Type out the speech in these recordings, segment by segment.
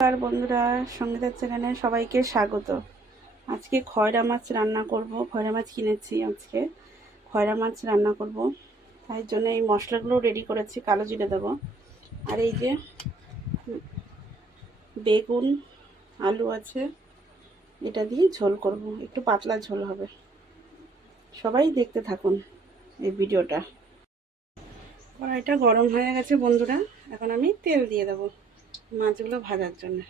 নমস্কার বন্ধুরা সঙ্গীতের চ্যানেলে সবাইকে স্বাগত। আজকে খয়রা মাছ রান্না করব, খয়রা মাছ কিনেছি আজকে। খয়রা মাছ রান্না করব, তাই জন্য এই মশলাগুলো রেডি করেছি, কালো জিরে দেবো। আর এই যে বেগুন, আলু আছে, এটা দিয়ে ঝোল করব, একটু পাতলা ঝোল হবে। সবাই দেখতে থাকুন এই ভিডিওটা। কড়াইটা গরম হয়ে গেছে বন্ধুরা, এখন আমি তেল দিয়ে দেবো। মাছগুলো ভাজার জন্য।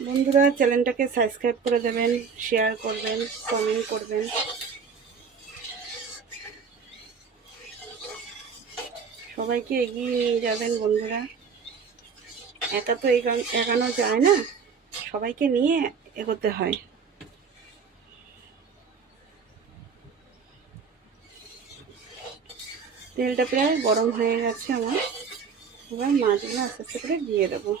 বন্ধুরা, চ্যানেলটাকে সাবস্ক্রাইব করে দেবেন শেয়ার করবেন কমেন্ট করবেন। সবাইকে এগিয়ে নিয়ে যাবেন বন্ধুরা। একা তো এগা- এগানো যায় না। সবাইকে নিয়ে এগোতে হয়। তেলটা প্রায় গরম হয়ে গেছে আমার। এবার মাছগুলো আস্তে আস্তে করে দিয়ে দেবো।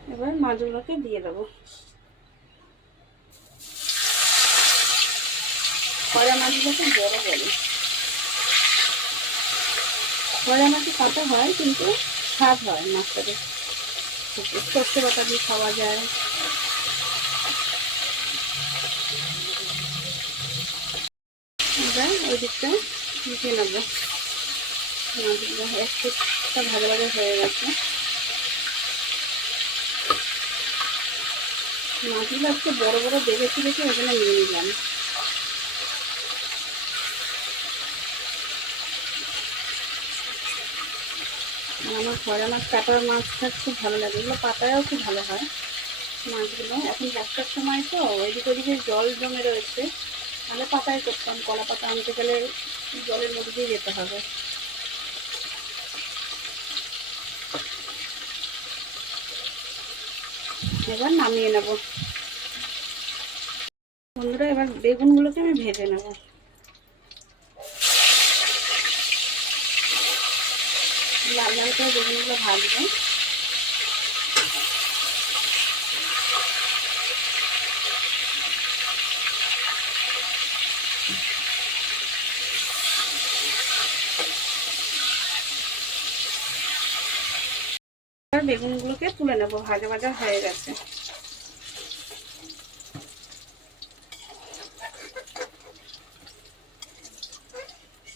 এবার মাছগুলোকে দিয়ে দেবো। কড়া মাছগুলোকে বড় বলে কড়া মাছে কাটা হয়, কিন্তু স্বাদ হয় মাছটাকে সর্ষে বাটা দিয়ে খাওয়া যায়। এবার ওই দিকটা মিশিয়ে নেব। মাছগুলো একটু ভাজা হয়ে গেছে। মাছগুলো একটু বড় বড় দেখেছি দেখে ওখানে নিয়ে নিলাম। আমার খরা মাছ কাটার মাছটা খুব ভালো লাগে। এগুলো পাতায়ও খুব ভালো হয় মাছগুলো। এখন বর্ষার সময় তো ওইদিকে ওইদিকে জল জমে রয়েছে। তাহলে পাতায় করতাম, কলা পাতা আনতে গেলে জলের মধ্যে দিয়ে যেতে হবে। এবার নামিয়ে নেব। বন্ধুরা, এবার বেগুনগুলোকে আমি ভেজে নেব। লাল লাল করে বেগুনগুলো ভাজবো। বেগুনগুলোকে তুলে নেব, ভাজা ভাজা হয়ে গেছে।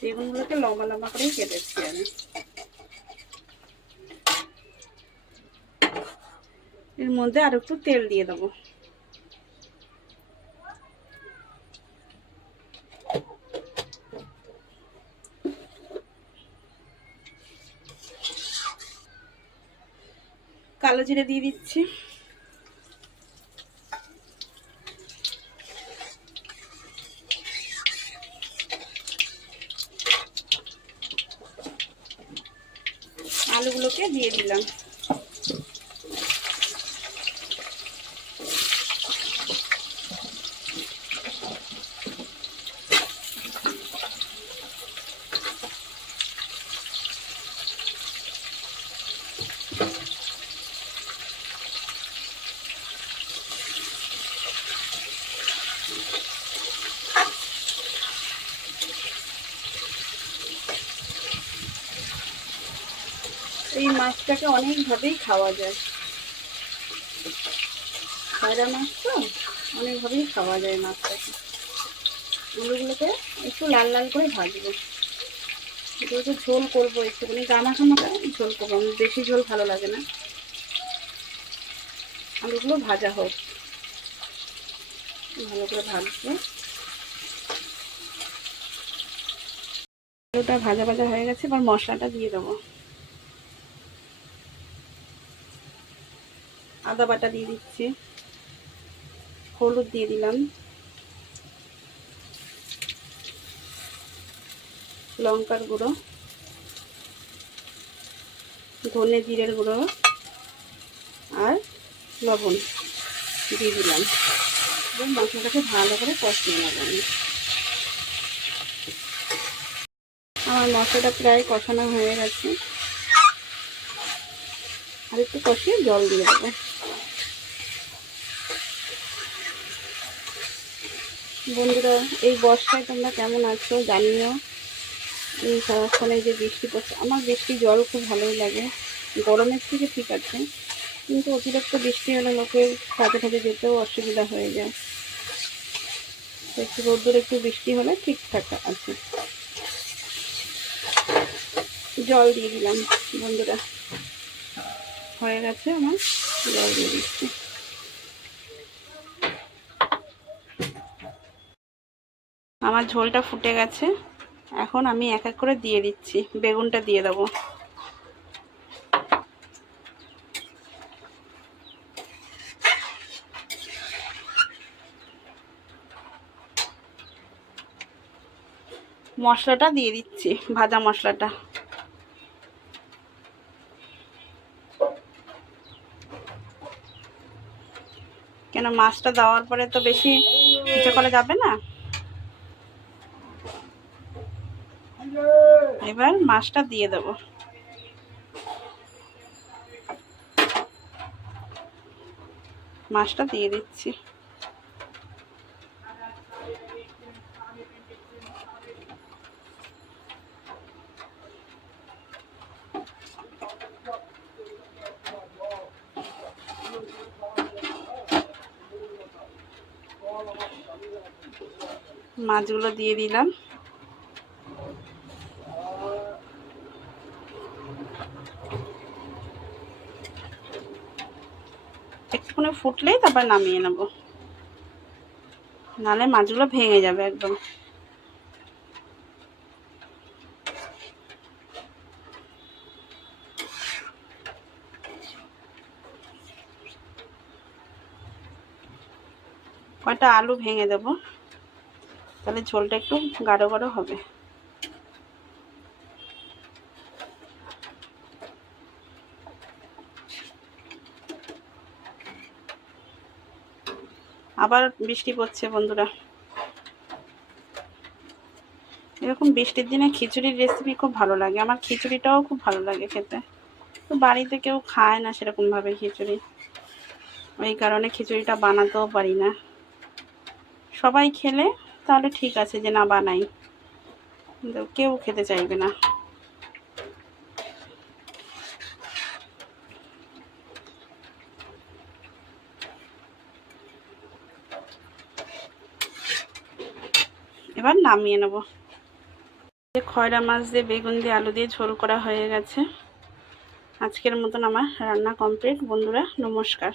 বেগুনগুলোকে লম্বা লম্বা করেই কেটেছি আমি। এর মধ্যে আর একটু তেল দিয়ে দেবো। কালো জিরে দিয়ে দিচ্ছি। আলুগুলোকে দিয়ে দিলাম। এই মাছটাকে অনেকভাবেই খাওয়া যায়। খয়রা মাছ তো অনেকভাবেই খাওয়া যায় মাছটাকে। আলুগুলোকে একটু লাল লাল করে ভাজবো। যেহেতু ঝোল করব একটুখানি, গামা খামাটা ঝোল করব। আমার বেশি ঝোল ভালো লাগে না। আলুগুলো ভাজা হোক। ভালো করে ভাজবো। আলুটা ভাজা ভাজা হয়ে গেছে, এবার মশলাটা দিয়ে দেবো। আদা বাটা দিয়ে দিচ্ছি। হলুদ দিয়ে দিলাম। লঙ্কার গুঁড়ো। ধনে জিরের গুঁড়ো। আর লবণ দিয়ে দিলাম। এবং মশলাটাকে ভালো করে কষিয়ে নেব আমি। আমার মশলাটা প্রায় কষানো হয়ে গেছে। আর একটু কষিয়ে জল দিয়ে দেবো। বন্ধুরা, এই বর্ষায় তোমরা কেমন আছো জানিও। এই সারাক্ষণ যে বৃষ্টি পড়ছে, আমার বৃষ্টি জল খুব ভালোই লাগে। গরমের থেকে ঠিক আছে, কিন্তু অতিরিক্ত বৃষ্টি হলে লোকের কাজে কাজে যেতেও অসুবিধা হয়ে যায়। একটু রোদ্দুর, একটু বৃষ্টি হলে ঠিকঠাক আছে। জল দিয়ে দিলাম, বন্ধুরা। হয়ে গেছে আমার জল দিয়ে দিচ্ছি। আমার ঝোলটা ফুটে গেছে। এখন আমি এক এক করে দিয়ে দিচ্ছি। বেগুনটা দিয়ে দেবো। মশলাটা দিয়ে দিচ্ছি, ভাজা মশলাটা। কেন মাছটা দেওয়ার পরে তো বেশি ইচ্ছে করা যাবে না? এবার মাছটা দিয়ে দেব। মাছটা দিয়ে দিচ্ছি। মাছগুলো দিয়ে দিলাম। ফুটলেই তারপর নামিয়ে নেব। নাহলে মাছগুলো ভেঙে যাবে একদম। কয়টা আলু ভেঙে দেব? তাহলে ঝোলটা একটু গাঢ় গাঢ় হবে। আবার বৃষ্টি পড়ছে, বন্ধুরা। এরকম বৃষ্টির দিনে খিচুড়ির রেসিপি খুব ভালো লাগে। আমার খিচুড়িটাও খুব ভালো লাগে খেতে। তো বাড়িতে কেউ খায় না সেরকমভাবে খিচুড়ি। ওই কারণে খিচুড়িটা বানাতেও পারি না। সবাই খেলে তাহলে ঠিক আছে যে না বানাই। কিন্তু কেউ খেতে চাইবে না। এবার নামিয়ে নেব। খয়রা মাছ দিয়ে, বেগুন দিয়ে, আলু দিয়ে ঝোল করা হয়ে গেছে। আজকের মতন আমার রান্না কমপ্লিট। বন্ধুরা, নমস্কার।